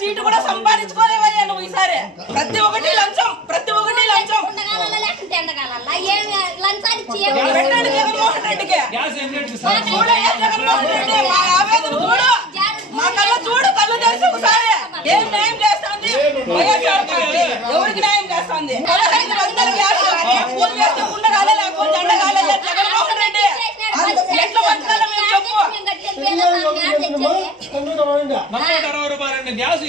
Seat కూడా సంపాదించుకోలేవయ్యా నువ్వు ఈసారి. ప్రతి ఒక్కటి లంచం, ప్రతి ఒక్కటి లంచం. పెట్టండి జగన్మోహన్ రెడ్డికి. చూడయ్యా జగన్మోహన్ రెడ్డి, మా ఆవేదన చూడు, మా కళ్ళ చూడు, కళ్ళు తెరిచి ఒకసారి. ఏం న్యాయం చేస్తుంది వైఎస్ఆర్ పార్టీ? ఎవరికి న్యాయం చేస్తుంది? 1500 గ్యాస్ కూలి చేస్తే ఉండగాలే, లేకపోతే దండగాలయ్యా జగన్మోహన్ రెడ్డి. ఎట్లా బతకాలో మేము చెప్పు. ₹160 గ్యాస్